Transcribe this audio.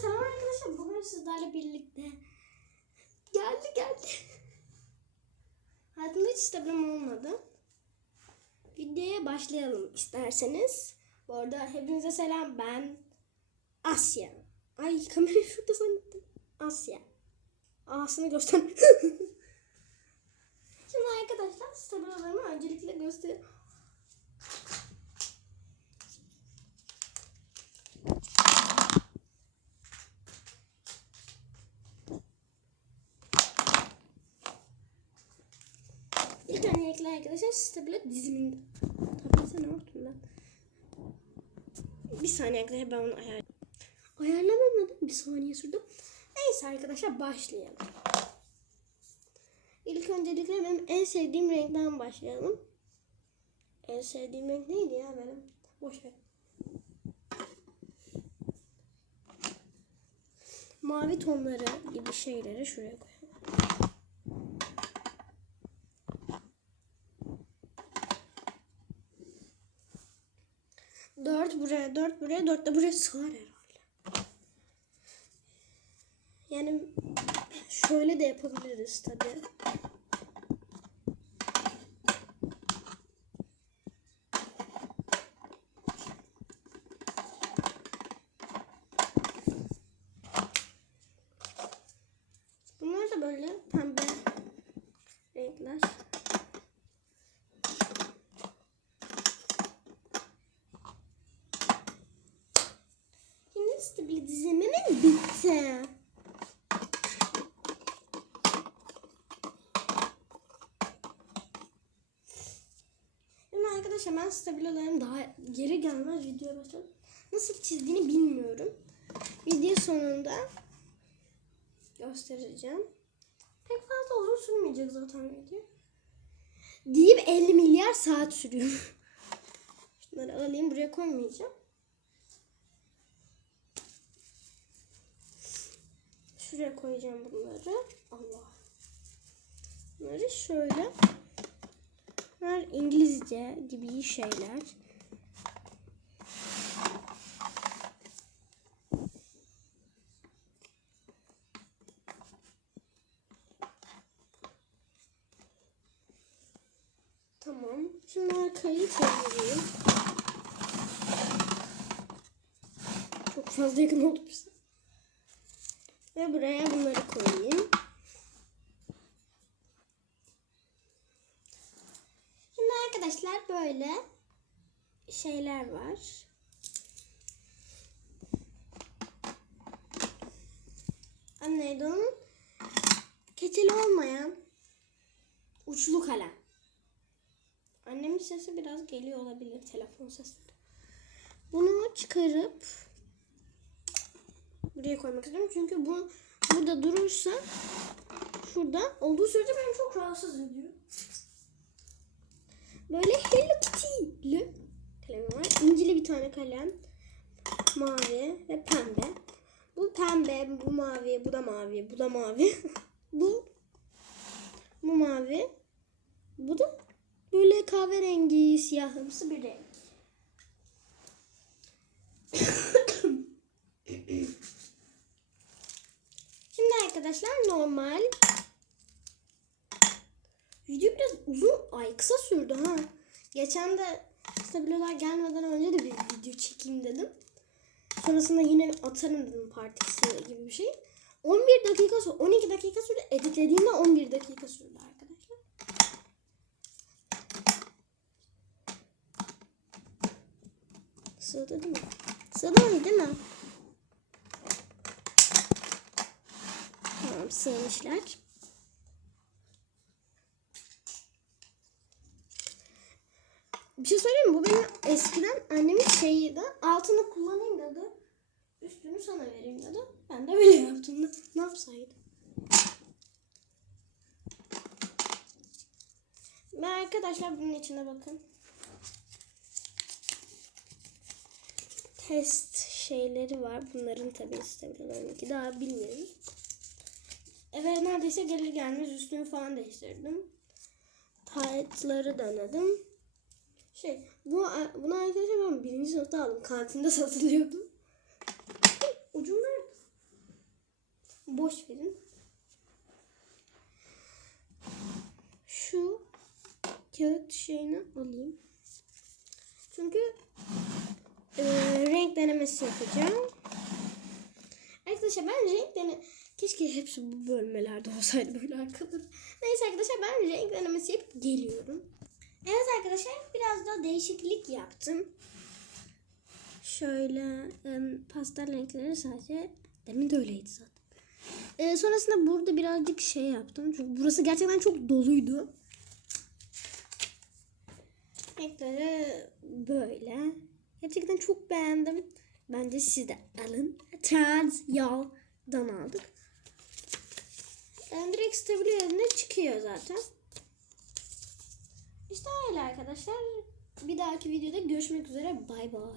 Selam arkadaşlar. Bugün sizlerle birlikte geldi geldi. Hayatımda hiç stabilim olmadı. Videoya başlayalım isterseniz. Bu arada hepinize selam. Ben Asya. Ay kamerayı şurada zannettim. Asya. Ağasını göster. Şimdi arkadaşlar stabilolarımı öncelikle göster. genellikle arkadaşlar siz böyle dizimin tablesine altında. Bir saniye arkadaşlar ben onu ayar ayarlamadım. Bir saniye sürdü. Neyse arkadaşlar başlayalım. İlk öncelikle benim en sevdiğim renkten başlayalım. En sevdiğim renk neydi ya benim? Boş ver. Mavi tonları gibi şeyleri şuraya koy. 4 buraya, 4 buraya, 4 de buraya sığar herhalde. Yani şöyle de yapabiliriz tabii. Şimdi stabil dizimim bitti. Şimdi arkadaşlar ben stabilolarım daha geri gelmez videoya başladım. Nasıl çizdiğini bilmiyorum. Video sonunda göstereceğim. Pek fazla uzun sürmeyecek zaten video. Deyip 50 milyar saat sürüyor. Şunları alayım buraya koymayacağım. Şuraya koyacağım bunları. Allah. Bunları şöyle. Bunlar İngilizce gibi şeyler. Tamam. Şimdi arkayı çevireyim. Çok fazla yakın oldu bize. Ve buraya bunları koyayım. Şimdi arkadaşlar böyle şeyler var. Neydi onun? Keçeli olmayan uçlu kalem. Annemin sesi biraz geliyor olabilir telefon sesleri. Bunu çıkarıp buraya koymak istiyorum. Çünkü bu burada durursa şurada olduğu sürece beni çok rahatsız ediyor. Böyle Hello Kitty'li kalemim var. İncili bir tane kalem. Mavi ve pembe. Bu pembe, bu mavi, bu da mavi, bu da mavi. bu bu mavi. Bu da böyle kahverengi, siyahımsı bir renk. Şimdi arkadaşlar normal video biraz uzun ay kısa sürdü ha. Geçen de stabilolar gelmeden önce de bir video çekeyim dedim. Sonrasında yine atarım dedim partisi gibi bir şey. 11 dakika sürdü. 12 dakika sürdü. Editlediğimde 11 dakika sürdü arkadaşlar. Sığdı değil mi? Sığdı değil mi? Tamam sığmışlar. Bir şey söyleyeyim mi? Bu benim eskiden annemin şeyiydi. Altını kullanayım dedi. Üstünü sana vereyim dedi. Ben de öyle yaptım. Ne yapsaydım? Ve arkadaşlar bunun içine bakın. Test şeyleri var. Bunların tabii stabillerindeki daha bilmiyorum. Eve neredeyse gelir gelmez üstümü falan değiştirdim. Taytları denedim. Şey, bu bunu arkadaşlar ben birinci sınıfta aldım. Kantinde satılıyordu. Nerede? boş verin. Şu kağıt şeyini alayım. Çünkü e, renk denemesi yapacağım. Arkadaşlar ben renk dene... Keşke hepsi bu bölmelerde olsaydı böyle arkaları. Neyse arkadaşlar ben renk denemesi yapıp geliyorum. Evet arkadaşlar biraz daha değişiklik yaptım. Şöyle em, pastel renkleri sadece demin de öyleydi zaten. Ee, sonrasında burada birazcık şey yaptım. Çünkü burası gerçekten çok doluydu. Renkleri böyle. Gerçekten çok beğendim. Bence siz de alın. Trans yağdan aldık. Yani direkt çıkıyor zaten. İşte öyle arkadaşlar. Bir dahaki videoda görüşmek üzere. Bay bay.